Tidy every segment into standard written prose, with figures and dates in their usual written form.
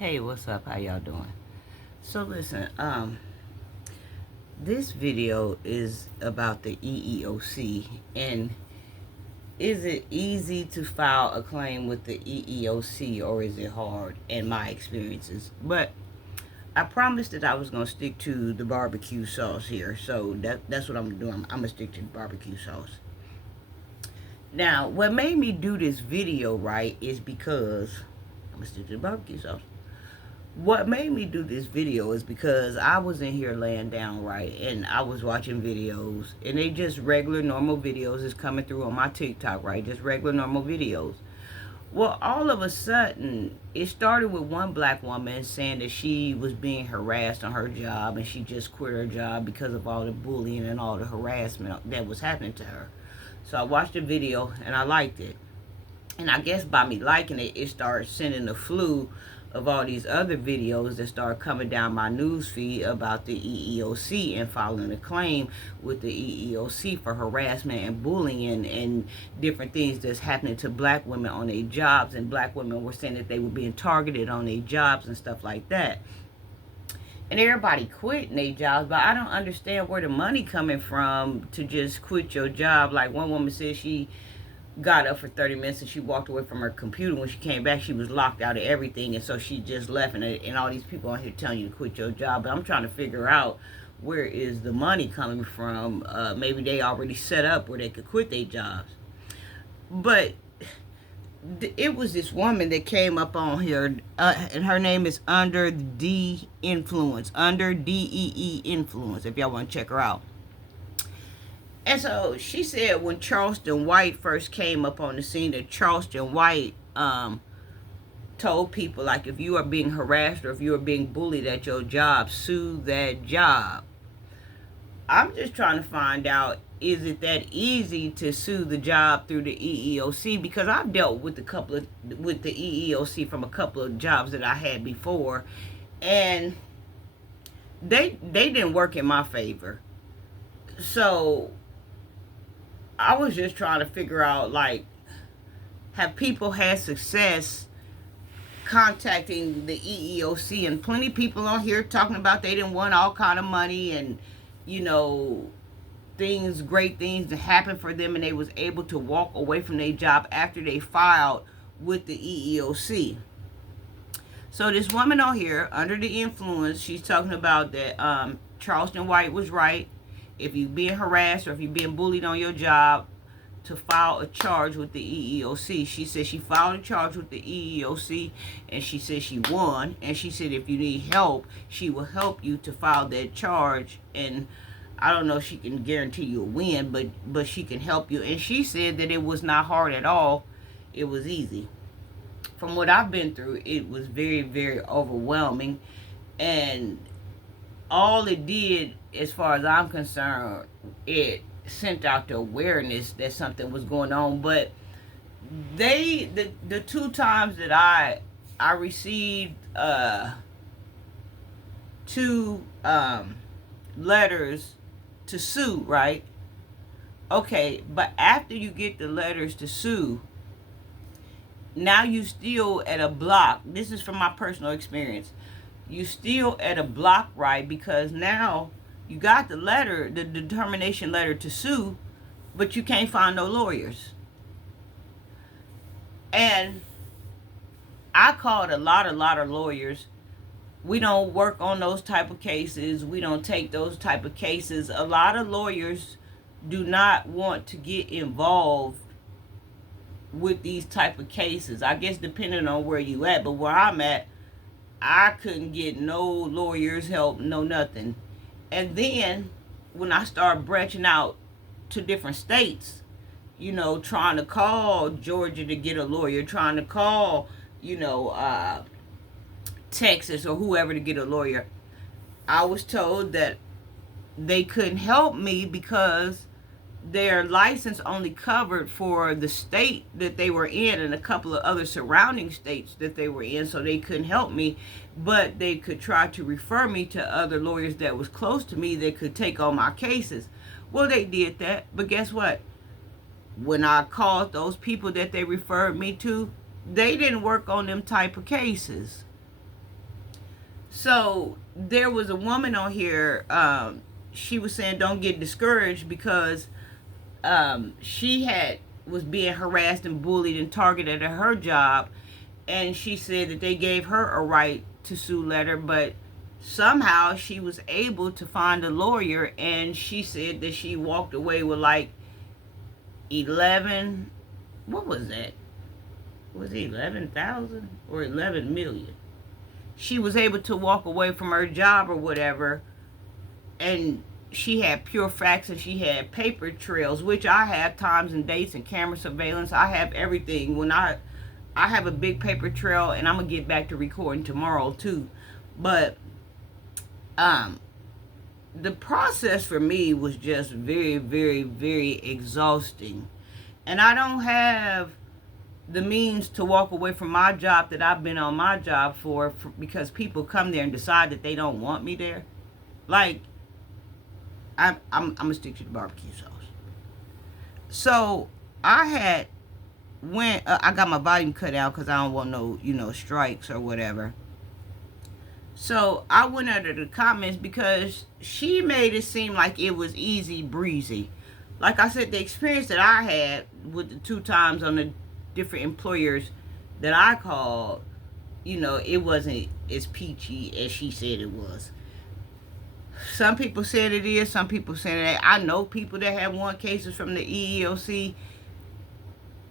Hey, what's up? How y'all doing? So listen, this video is about the EEOC, and is it easy to file a claim with the EEOC, or is it hard in my experiences? But I promised that I was going to stick to the barbecue sauce here, so that's what I'm going to do. I'm going to stick to the barbecue sauce. Now, what made me do this video, right, is because I'm going to stick to the barbecue sauce. What made me do this video is because I was in here laying down, right, and I was watching videos, and they just regular normal videos is coming through on my TikTok, right, just regular normal videos. Well, all of a sudden, it started with one black woman saying that she was being harassed on her job, and she just quit her job because of all the bullying and all the harassment that was happening to her. So I watched the video, and I liked it. And I guess by me liking it, it started sending a flu of all these other videos that start coming down my news feed about the EEOC and filing a claim with the EEOC for harassment and bullying and different things that's happening to black women on their jobs, and black women were saying that they were being targeted on their jobs and stuff like that. And everybody quitting their jobs, but I don't understand where the money coming from to just quit your job. Like one woman said she got up for 30 minutes and she walked away from her computer. When she came back, she was locked out of everything, and so she just left. And all these people on here telling you to quit your job, but I'm trying to figure out where is the money coming from. Maybe they already set up where they could quit their jobs. But it was this woman that came up on here, and her name is Under D Influence, Under DEE Influence, if y'all want to check her out. And so she said when Charleston White first came up on the scene, that Charleston White told people, like, if you are being harassed or if you are being bullied at your job, sue that job. I'm just trying to find out, is it that easy to sue the job through the EEOC? Because I've dealt with the EEOC from a couple of jobs that I had before, and they didn't work in my favor. So I was just trying to figure out, like, have people had success contacting the EEOC? And plenty of people on here talking about they didn't want all kind of money and, you know, great things that happened for them, and they was able to walk away from their job after they filed with the EEOC. So this woman on here, Under the Influence, she's talking about that Charleston White was right. If you're being harassed or if you're being bullied on your job, to file a charge with the EEOC. She said she filed a charge with the EEOC, and she said she won. And she said if you need help, she will help you to file that charge. And I don't know if she can guarantee you a win, but she can help you. And she said that it was not hard at all. It was easy. From what I've been through, it was very, very overwhelming. And all it did, as far as I'm concerned, it sent out the awareness that something was going on. But the two times that I received two letters to sue, right? Okay, but after you get the letters to sue, now you still at a block. This is from my personal experience. You still at a block, right? Because now you got the letter, the determination letter to sue, but you can't find no lawyers. And I called a lot of lawyers. We don't work on those type of cases. We don't take those type of cases. A lot of lawyers do not want to get involved with these type of cases. I guess depending on where you at, but where I'm at, I couldn't get no lawyers help, no nothing. And then when I started branching out to different states, you know, trying to call Georgia to get a lawyer, trying to call, you know, Texas or whoever to get a lawyer, I was told that they couldn't help me because their license only covered for the state that they were in and a couple of other surrounding states that they were in, so they couldn't help me, but they could try to refer me to other lawyers that was close to me that could take on my cases. Well, they did that, but guess what? When I called those people that they referred me to, they didn't work on them type of cases. So there was a woman on here. She was saying don't get discouraged because she was being harassed and bullied and targeted at her job, and she said that they gave her a right to sue letter, but somehow she was able to find a lawyer, and she said that she walked away with like 11, what was that? Was it 11,000 or 11 million? She was able to walk away from her job or whatever, and she had pure facts and she had paper trails, which I have times and dates and camera surveillance. I have everything. When I have a big paper trail, and I'm gonna get back to recording tomorrow too. But the process for me was just very, very, very exhausting, and I don't have the means to walk away from my job that I've been on my job for because people come there and decide that they don't want me there. Like, I'm gonna stick to the barbecue sauce. So I had I got my volume cut out because I don't want no strikes or whatever. So I went under the comments because she made it seem like it was easy breezy. Like I said, the experience that I had with the 2 times on the different employers that I called, it wasn't as peachy as she said it was. Some people said it is, some people said that. I know people that have won cases from the EEOC,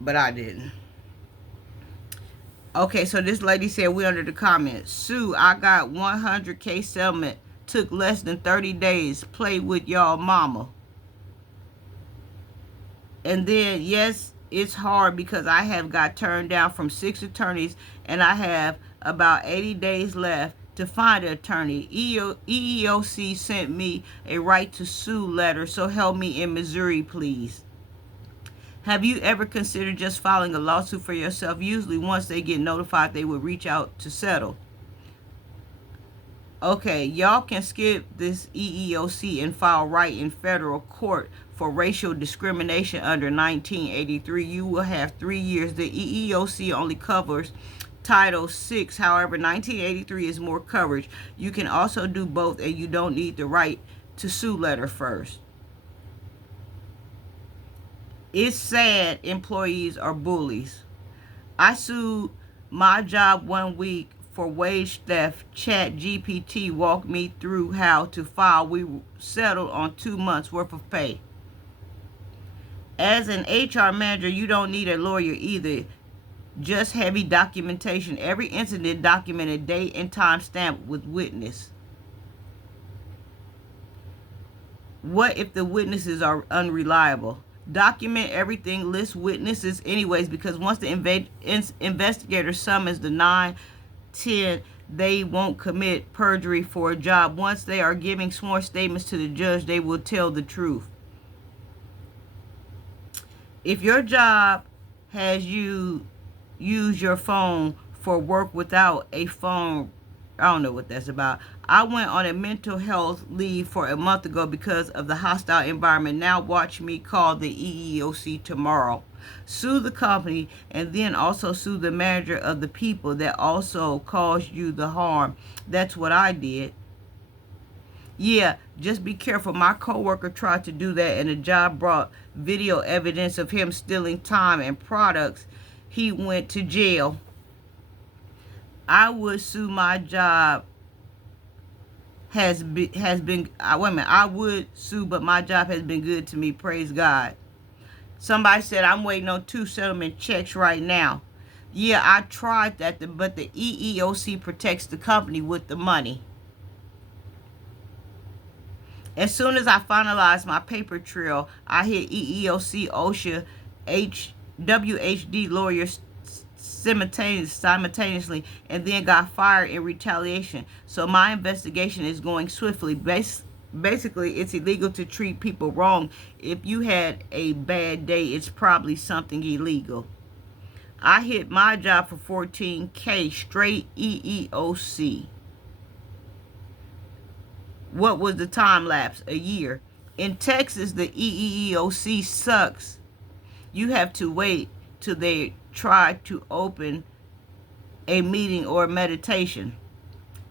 but I didn't. Okay, so this lady said, we under the comments. Sue, I got 100K settlement. Took less than 30 days. Play with y'all mama. And then, yes, it's hard because I have got turned down from 6 attorneys and I have about 80 days left to find an attorney. EEOC sent me a right to sue letter, so help me in Missouri, please. Have you ever considered just filing a lawsuit for yourself? Usually once they get notified, they will reach out to settle. Okay, y'all can skip this EEOC and file right in federal court for racial discrimination under 1983. You will have 3 years. The EEOC only covers Title VI. However, 1983 is more coverage. You can also do both, and you don't need the right to sue letter first. It's sad employees are bullies. I sued my job 1 week for wage theft. Chat GPT walked me through how to file. We settled on 2 months worth of pay. As an HR manager, you don't need a lawyer either. Just heavy documentation. Every incident documented, date and time stamped with witness. What if the witnesses are unreliable? Document everything, list witnesses anyways, because once the investigator summons the 9-10, they won't commit perjury for a job. Once they are giving sworn statements to the judge, they will tell the truth. If your job has you use your phone for work without a phone, I don't know what that's about. I went on a mental health leave for a month ago because of the hostile environment. Now watch me call the EEOC tomorrow. Sue the company and then also sue the manager of the people that also caused you the harm. That's what I did. Yeah, just be careful. My coworker tried to do that and the job brought video evidence of him stealing time and products. He went to jail. I would sue my job has been I would sue, but my job has been good to me. Praise God. Somebody said I'm waiting on 2 settlement checks right now. Yeah, I tried that, but the EEOC protects the company with the money. As soon as I finalized my paper trail, I hit EEOC, OSHA, WHD lawyers simultaneously, and then got fired in retaliation. So my investigation is going swiftly. Basically, it's illegal to treat people wrong. If you had a bad day, it's probably something illegal. I hit my job for 14K straight EEOC. What was the time lapse? A year. In Texas, the EEOC sucks. You have to wait till they try to open a meeting or a meditation.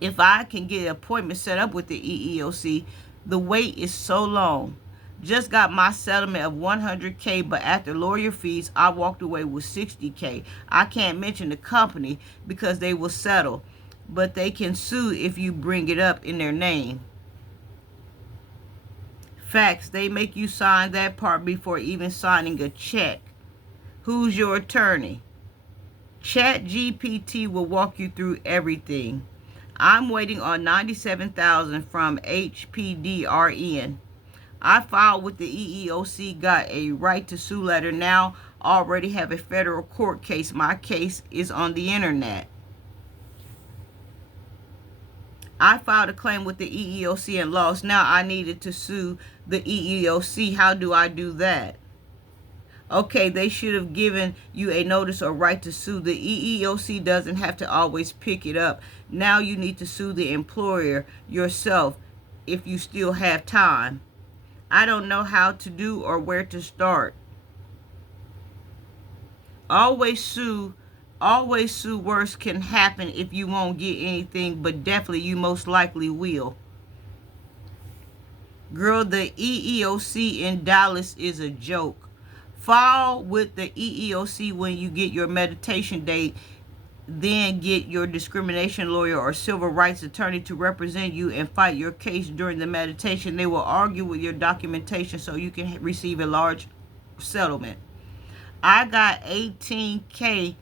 If I can get an appointment set up with the EEOC, the wait is so long. Just got my settlement of $100K, but after lawyer fees, I walked away with $60K. I can't mention the company because they will settle, but they can sue if you bring it up in their name. Facts, they make you sign that part before even signing a check. Who's your attorney? ChatGPT will walk you through everything. I'm waiting on $97,000 from HPDRN. I filed with the EEOC, got a right to sue letter. Now already have a federal court case. My case is on the internet. I filed a claim with the EEOC and lost. Now I needed to sue the EEOC. How do I do that? Okay, they should have given you a notice or right to sue. The EEOC doesn't have to always pick it up. Now you need to sue the employer yourself if you still have time. I don't know how to do or where to start. Always sue. Always sue. Worse can happen if you won't get anything, but definitely you most likely will. Girl, the EEOC in Dallas is a joke. File with the EEOC when you get your mediation date. Then get your discrimination lawyer or civil rights attorney to represent you and fight your case during the mediation. They will argue with your documentation so you can receive a large settlement. I got $18K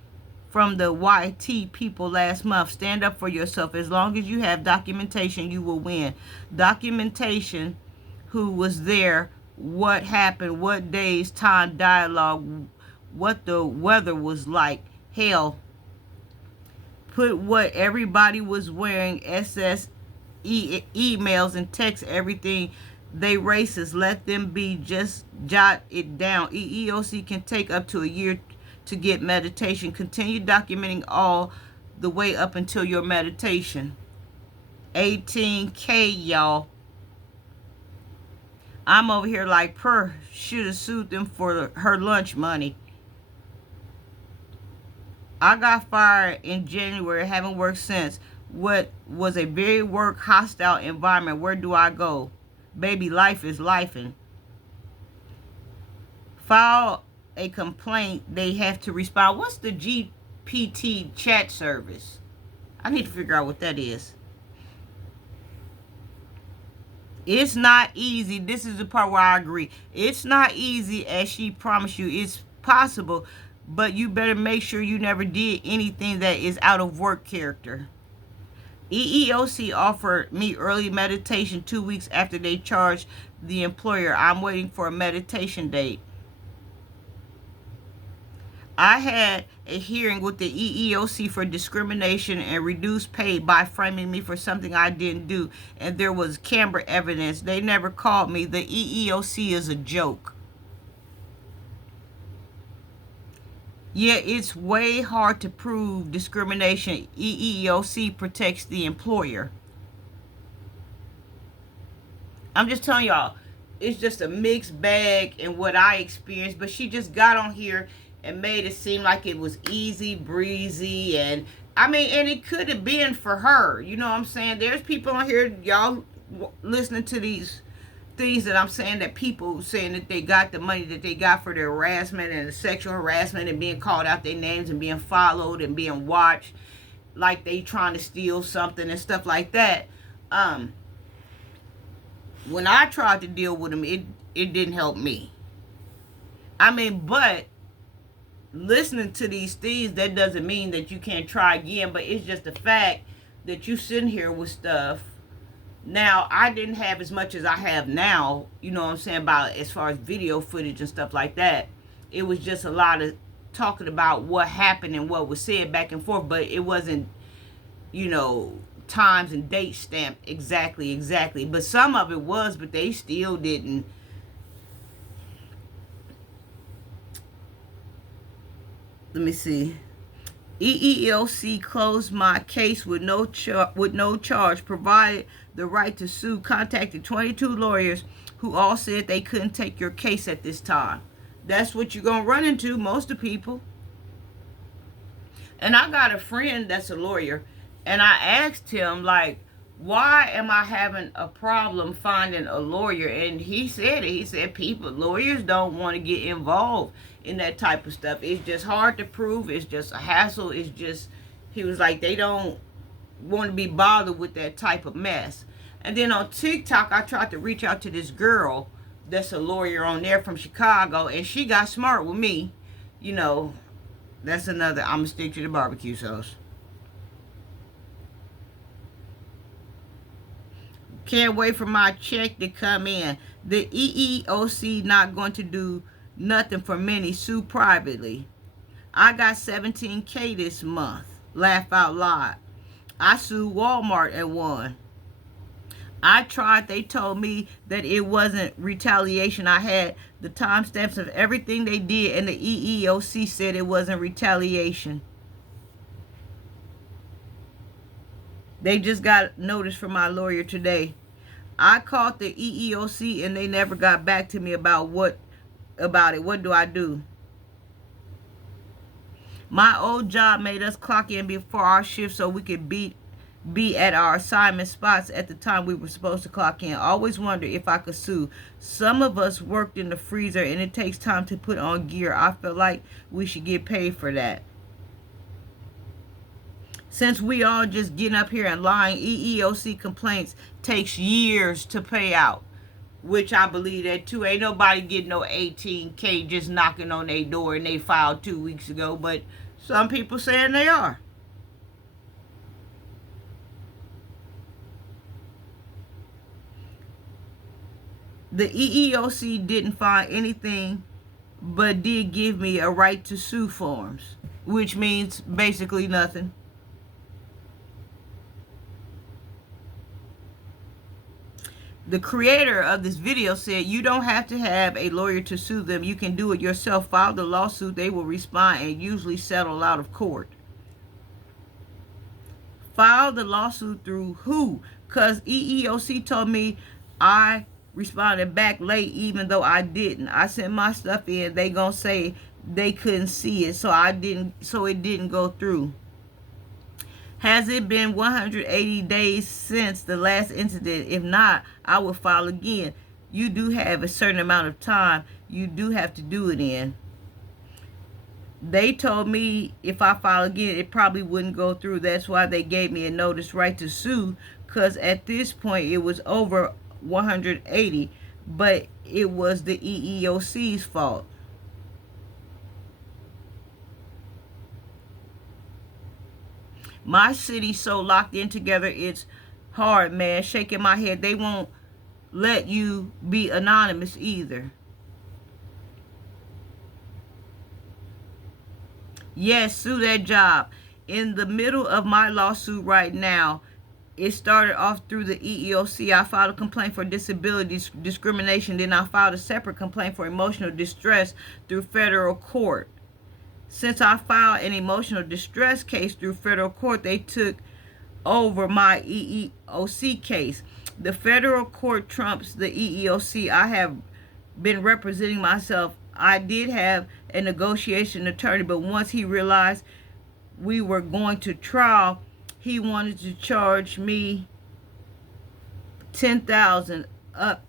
from the YT people last month. Stand up for yourself. As long as you have documentation, you will win. Documentation, who was there, what happened, what days, time, dialogue, what the weather was like. Hell, put what everybody was wearing, emails and text, everything. They racist. Let them be. Just jot it down. EEOC can take up to a year to get mediation. Continue documenting all the way up until your mediation. $18K, y'all. I'm over here like should have sued them for her lunch money. I got fired in January, haven't worked since. What was a very work hostile environment. Where do I go? Baby, life is lifing. File a complaint. They have to respond. What's the GPT chat service? I need to figure out what that is. It's not easy. This is the part where I agree. It's not easy as she promised you. It's possible, but you better make sure you never did anything that is out of work character. EEOC offered me early mediation 2 weeks after they charged the employer. I'm waiting for a mediation date. I had a hearing with the EEOC for discrimination and reduced pay by framing me for something I didn't do, and there was camera evidence. They never called me. The EEOC is a joke. Yeah, it's way hard to prove discrimination. EEOC protects the employer. I'm just telling y'all, it's just a mixed bag in what I experienced, but she just got on here and made it seem like it was easy breezy, and I mean, and it could have been for her, you know what I'm saying? There's people on here, y'all listening to these things that I'm saying, that people saying that they got the money that they got for their harassment and the sexual harassment and being called out their names and being followed and being watched like they trying to steal something and stuff like that. When I tried to deal with them, it didn't help me. I mean, but listening to these things, that doesn't mean that you can't try again, but it's just the fact that you sitting here with stuff. Now, I didn't have as much as I have now, you know what I'm saying, about as far as video footage and stuff like that. It was just a lot of talking about what happened and what was said back and forth, but it wasn't, you know, times and dates stamped exactly. But some of it was, but they still didn't. Let me see. EEOC closed my case with no charge, provided the right to sue, contacted 22 lawyers who all said they couldn't take your case at this time. That's what you're going to run into, most of the people. And I got a friend that's a lawyer, And I asked him, like, why am I having a problem finding a lawyer? And he said it. He said lawyers don't want to get involved in that type of stuff. It's just hard to prove. It's just a hassle. It's just, he was like, they don't want to be bothered with that type of mess. And then on TikTok, I tried to reach out to this girl that's a lawyer on there from Chicago, and she got smart with me. You know, that's another, I'm going to stick to the barbecue sauce. Can't wait for my check to come in. The EEOC not going to do nothing for many. Sue privately. I got 17K this month. Laugh out loud. I sued Walmart and won. I tried. They told me that it wasn't retaliation. I had the timestamps of everything they did, and the EEOC said it wasn't retaliation. They just got notice from my lawyer today. I called the EEOC and they never got back to me about it. What do I do? My old job made us clock in before our shift so we could be at our assignment spots at the time we were supposed to clock in. Always wondered if I could sue. Some of us worked in the freezer and it takes time to put on gear. I feel like we should get paid for that. Since we all just getting up here and lying, EEOC complaints takes years to pay out, which I believe that too. Ain't nobody getting no 18K just knocking on their door and they filed 2 weeks ago, but some people saying they are. The EEOC didn't find anything but did give me a right to sue forms, which means basically nothing. The creator of this video said you don't have to have a lawyer to sue them. You can do it yourself. File the lawsuit. They will respond and usually settle out of court. File the lawsuit through who? Because EEOC told me I responded back late even though I didn't. I sent my stuff in. They gonna say they couldn't see it, so it didn't go through. Has it been 180 days since the last incident? If not, I will file again. You do have a certain amount of time you do have to do it in. They told me if I file again, it probably wouldn't go through. That's why they gave me a notice right to sue, because at this point it was over 180, but it was the EEOC's fault. My city's so locked in together, it's hard, man. Shaking my head. They won't let you be anonymous either. Yes, sue that job. In the middle of my lawsuit right now, it started off through the EEOC. I filed a complaint for disability discrimination. Then I filed a separate complaint for emotional distress through federal court. Since I filed an emotional distress case through federal court, they took over my EEOC case. The federal court trumps the EEOC. I have been representing myself. I did have a negotiation attorney, but once he realized we were going to trial, he wanted to charge me $10,000 up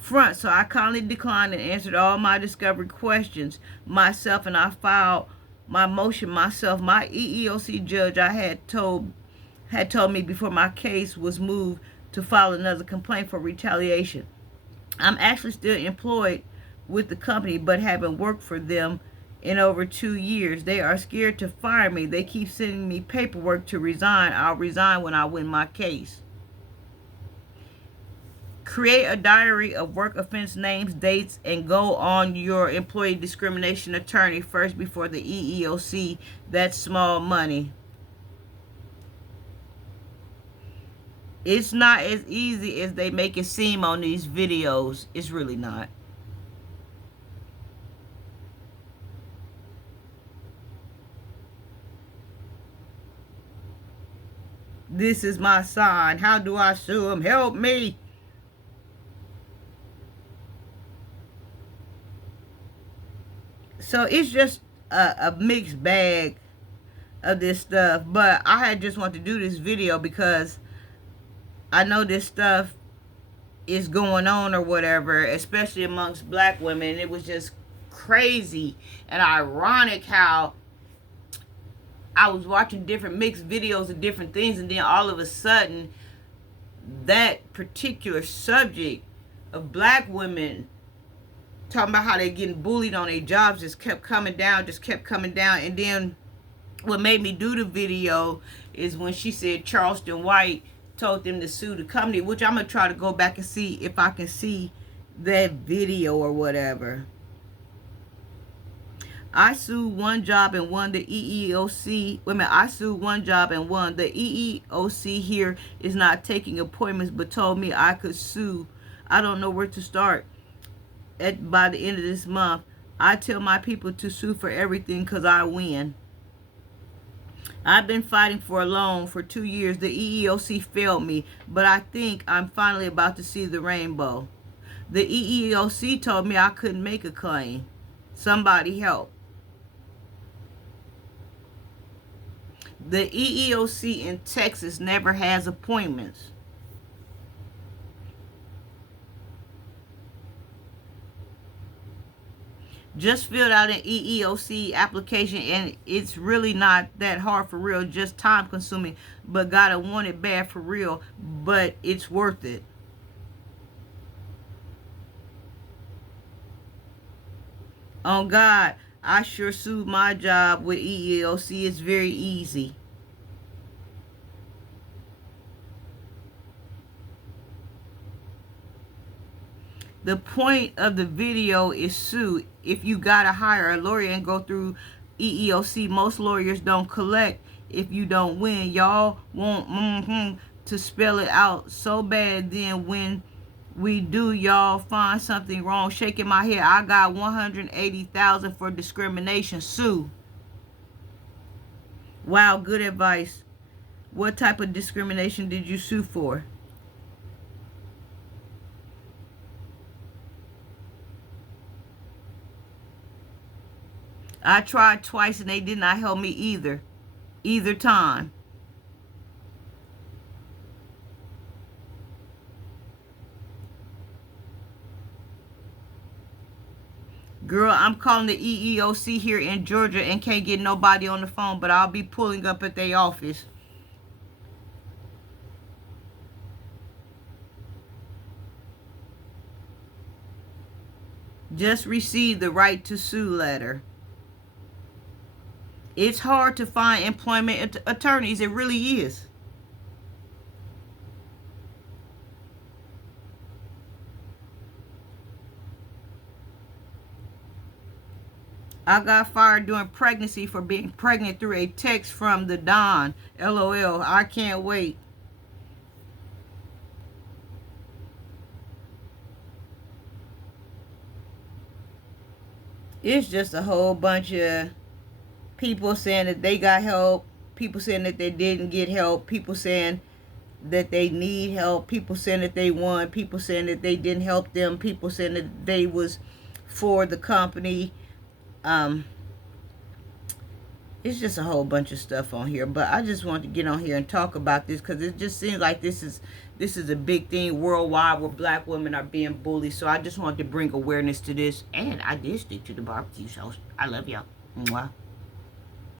front. So I kindly declined and answered all my discovery questions myself, and I filed my motion myself. My EEOC judge had told me before my case was moved to file another complaint for retaliation. I'm actually still employed with the company, but haven't worked for them in over 2 years. They are scared to fire me. They keep sending me paperwork to resign. I'll resign when I win my case. Create a diary of work offense names, dates, and go on your employee discrimination attorney first before the EEOC. That's small money. It's not as easy as they make it seem on these videos. It's really not. This is my sign. How do I sue him? Help me. So it's just a mixed bag of this stuff. But I had just want to do this video because I know this stuff is going on or whatever, especially amongst black women. It was just crazy and ironic how I was watching different mixed videos of different things, and then all of a sudden that particular subject of black women talking about how they're getting bullied on their jobs just kept coming down. And then what made me do the video is when she said Charleston White told them to sue the company, which I'm going to try to go back and see if I can see that video or whatever. I sued one job and won the EEOC. Wait a minute, I sued one job and won. The EEOC here is not taking appointments, but told me I could sue. I don't know where to start by the end of this month. I tell my people to sue for everything because I win. I've been fighting for a loan for 2 years. The EEOC failed me, but I think I'm finally about to see the rainbow. The EEOC told me I couldn't make a claim. Somebody help. The EEOC in Texas never has appointments. Just filled out an EEOC application, and it's really not that hard for real, just time consuming, but gotta want it bad for real, but it's worth it. On God, I sure sued my job with EEOC. It's very easy. The point of the video is sue. If you gotta hire a lawyer and go through EEOC, most lawyers don't collect if you don't win. Y'all want to spell it out so bad. Then when we do, y'all find something wrong. Shaking my head. I got $180,000 for discrimination. Sue. Wow, good advice. What type of discrimination did you sue for? I tried twice and they did not help me either time. Girl, I'm calling the EEOC here in Georgia and can't get nobody on the phone, but I'll be pulling up at their office. Just received the right to sue letter. It's hard to find employment attorneys. It really is. I got fired during pregnancy for being pregnant through a text from the Don. LOL. I can't wait. It's just a whole bunch of people saying that they got help, people saying that they didn't get help, people saying that they need help, people saying that they won, people saying that they didn't help them, people saying that they was for the company. It's just a whole bunch of stuff on here, but I just want to get on here and talk about this because it just seems like this is a big thing worldwide where black women are being bullied. So I just wanted to bring awareness to this, and I did stick to the barbecue sauce. I love y'all. Mwah.